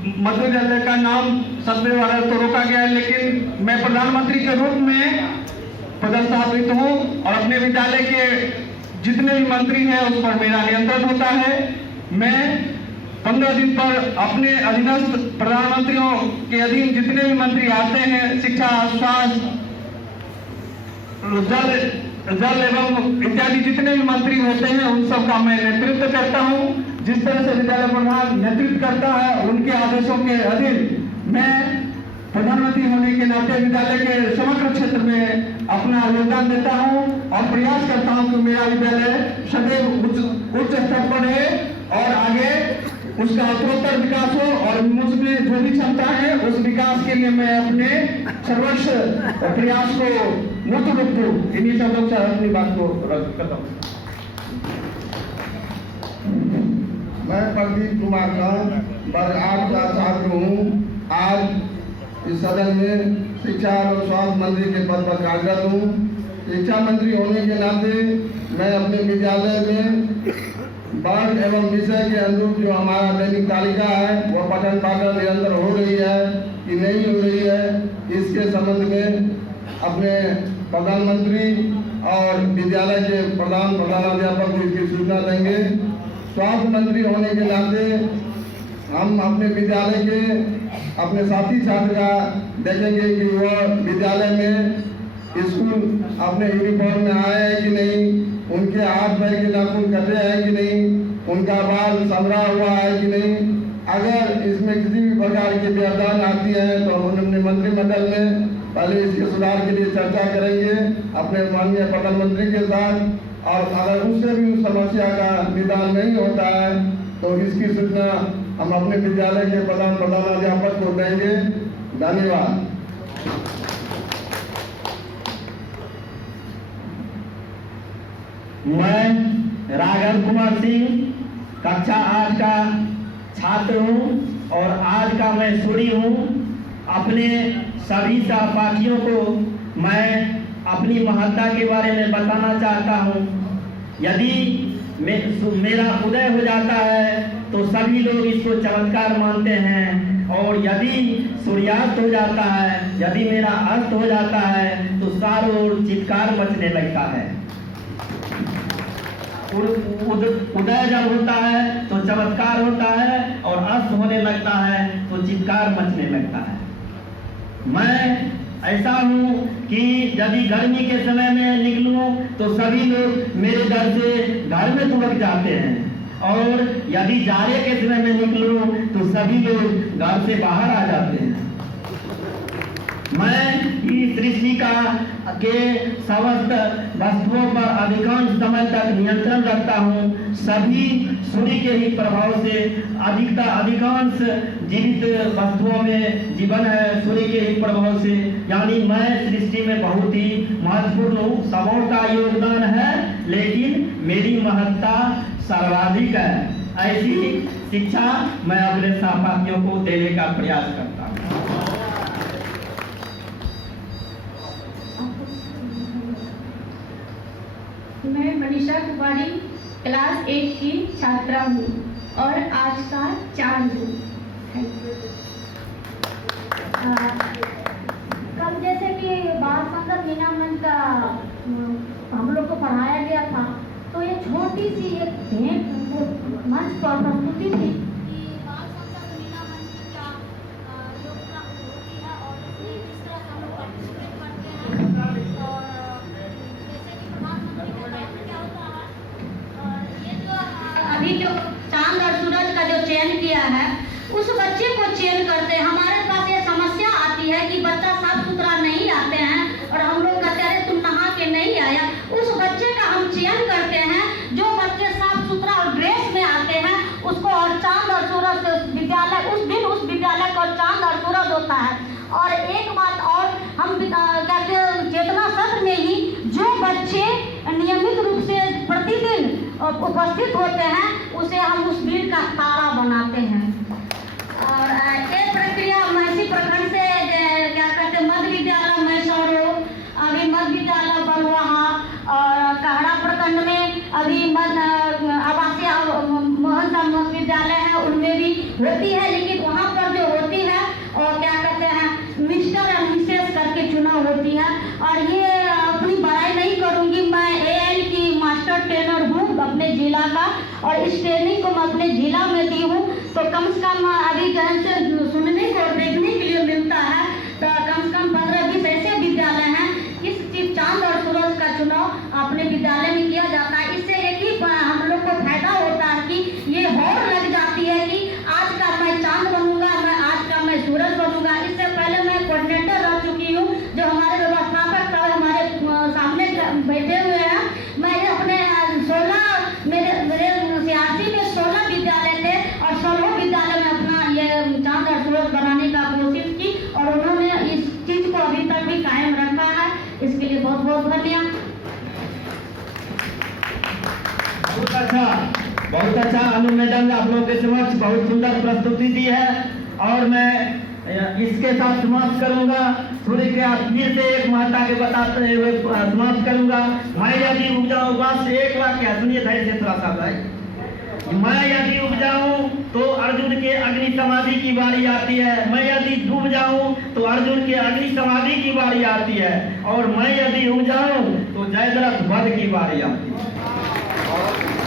मध्य विद्यालय का नाम सत्य द्वारा तो रोका गया है, लेकिन मैं प्रधानमंत्री के रूप में पदस्थापित हूँ और अपने विद्यालय के जितने भी मंत्री हैं उस पर मेरा नियंत्रण होता है। मैं 15 दिन पर अपने अधीनस्थ प्रधानमंत्रियों के अधीन जितने भी मंत्री आते हैं, शिक्षा, स्वास्थ्य, जल एवं इत्यादि जितने भी मंत्री होते हैं उन सब का मैं नेतृत्व करता हूं। जिस तरह से विद्यालय प्रधान नेतृत्व करता है उनके आदेशों के अधीन मैं प्रधानमंत्री होने के नाते विद्यालय के समग्र क्षेत्र में अपना योगदान देता हूं और प्रयास करता हूं कि मेरा विद्यालय सदैव उच्च स्तर पर है और आगे उसका उत्तरोत्तर विकास हो और मुझमें जो भी क्षमता है उस विकास के लिए मैं अपने सर्वस्व प्रयास को मुक्त रूप दूं। इन्हीं शब्दों से अपनी बात को करता हूँ। मैं प्रदीप कुमार वर्ग 8 का छात्र हूँ। आज इस सदन में शिक्षा और स्वास्थ्य मंत्री के पद पर कार्यरत हूँ। शिक्षा मंत्री होने के नाते मैं अपने विद्यालय में वर्ग एवं विषय के अनुरूप जो हमारा दैनिक तालिका है वह पठन पाठन निरंतर हो रही है कि नहीं हो रही है, इसके संबंध में अपने प्रधानमंत्री और विद्यालय के प्रधानाध्यापक को इसकी सूचना देंगे। स्वास्थ्य मंत्री होने के नाते हम अपने विद्यालय के अपने साथी छात्र का देखेंगे कि वह विद्यालय में स्कूल अपने यूनिफॉर्म में आए हैं कि नहीं, उनके हाथ पैर के नाखून कटे हैं कि नहीं, उनका बाल समरा हुआ है कि नहीं। अगर इसमें किसी भी प्रकार की व्यवधान आती है तो हम अपने मंत्रिमंडल में पहले इसके सुधार के लिए चर्चा करेंगे अपने माननीय प्रधानमंत्री के साथ, और अगर उससे भी उस समस्या का निदान नहीं होता है तो इसकी सूचना हम अपने विद्यालय के प्रधानाध्यापक को देंगे। धन्यवाद। मैं राघव कुमार सिंह कक्षा 8 का छात्र हूँ और आज का मैं सूरी हूँ। अपने सभी सहपाठियों को मैं अपनी महत्ता के बारे में बताना चाहता हूँ। यदि मेरा उदय हो जाता है तो सभी लोग इसको चमत्कार मानते हैं, और यदि सूर्यास्त हो जाता है, यदि मेरा अस्त हो जाता है तो चारों ओर चित्कार मचने लगता है। उदय जब होता है तो चमत्कार होता है और अस्त होने लगता है तो चित्कार मचने लगता है। मैं ऐसा हूँ कि यदि गर्मी के समय में निकलूं तो सभी लोग मेरे घर से घर में दुबक जाते हैं, और यदि जाड़े के समय में निकलूं तो सभी लोग घर से बाहर आ जाते हैं। मैं इस सृष्टि के समस्त वस्तुओं पर अधिकांश समय तक नियंत्रण रखता हूँ। सभी सूर्य के ही प्रभाव से अधिकांश जीवित वस्तुओं में जीवन है सूर्य के ही प्रभाव से, यानी मैं सृष्टि में बहुत ही महत्वपूर्ण हूँ। सबों का योगदान है लेकिन मेरी महत्ता सर्वाधिक है। ऐसी शिक्षा मैं अपने सहपाठियों को देने का प्रयास करता हूँ। मैं मनीषा कुमारी क्लास 8 की छात्रा हूँ और आज का चांद हूँ। कल जैसे कि बाल संगत मीना मंच का हम लोग को पढ़ाया गया था, तो ये छोटी सी एक भेंट मंच पर प्रस्तुति थी कि बाल संगत मीना मंच क्या योजना होती है और किस तरह से हम लोग पार्टिसिपेट करते हैं, और जैसे कि प्रधानमंत्री के साथ क्या होता है। और ये जो अभी जो चांद और सूरज का जो चयन किया है उस बच्चे को चयन करते हैं। हमारे पास ये समस्या आती है कि बच्चा साफ सुथरा नहीं आते हैं और हम लोग कहते हैं तुम नहा के नहीं आया। उस बच्चे का हम चयन करते हैं, जो बच्चे साफ सुथरा और ड्रेस में आते हैं उसको, और चांद और सूरज से विद्यालय उस दिन उस विद्यालय का चांद और सूरज होता है। और एक बात और, हम कहते हैं चेतना सत्र में ही जो बच्चे नियमित रूप से प्रतिदिन उपस्थित होते हैं उसे हम उस दिन का तारा बनाते हैं। और एक प्रक्रिया महसी प्रखंड से क्या कहते मध्य विद्यालय मैसौरो, अभी मध्य विद्यालय बलुआहा, और कहरा प्रखंड में अभी आवासीय मोहन विद्यालय है उनमें भी होती है, लेकिन वहाँ पर होती है। और ये अपनी बड़ाई नहीं करूंगी, मैं AIL की मास्टर ट्रेनर हूँ अपने जिला का, और इस ट्रेनिंग को मैं अपने जिला में दी हूँ। तो कम से कम अभी जहाँ से सुनने को और देखने के लिए मिलता है, तो कम से कम 15-20 ऐसे विद्यालय हैं इस चीज चांद और सूरज का चुनाव अपने विद्यालय में किया जाता है। इससे एक ही हम लोग को फायदा होता है कि ये होड़ लग जाती है कि आज का मैं चांद बनूंगा, आज का मैं सूरज बनूंगा। इससे पहले मैं कोऑर्डिनेटर रह चुकी हूँ, जो हमारे व्यवस्थापक साहब हमारे सामने बैठे हुए हैं। मैं अपने 16 मेरे सियासी में 16 विद्यालय थे, और 16 विद्यालय में अपना ये चांद और सूरज बनाने का कोशिश की, और उन्होंने इस चीज को अभी तक भी कायम रखा है। इसके लिए बहुत बहुत धन्यवाद। बहुत अच्छा अनु मैडम ने आप लोगों के समक्ष बहुत सुंदर प्रस्तुति दी है, और मैं इसके साथ समाप्त करूंगा। सूर्य के फिर से एक महत्ता के बताते हुए समाप्त करूंगा। मैं यदि उग जाऊं, बस एक वाक्य सुनिए धैर्य से थोड़ा सा भाई। मैं यदि उग जाऊं तो अर्जुन के अग्नि समाधि की बारी आती है, मैं यदि डूब जाऊं तो अर्जुन के अग्नि समाधि की बारी आती है, और मैं यदि उग जाऊं तो जयद्रथ वध की बारी आती है।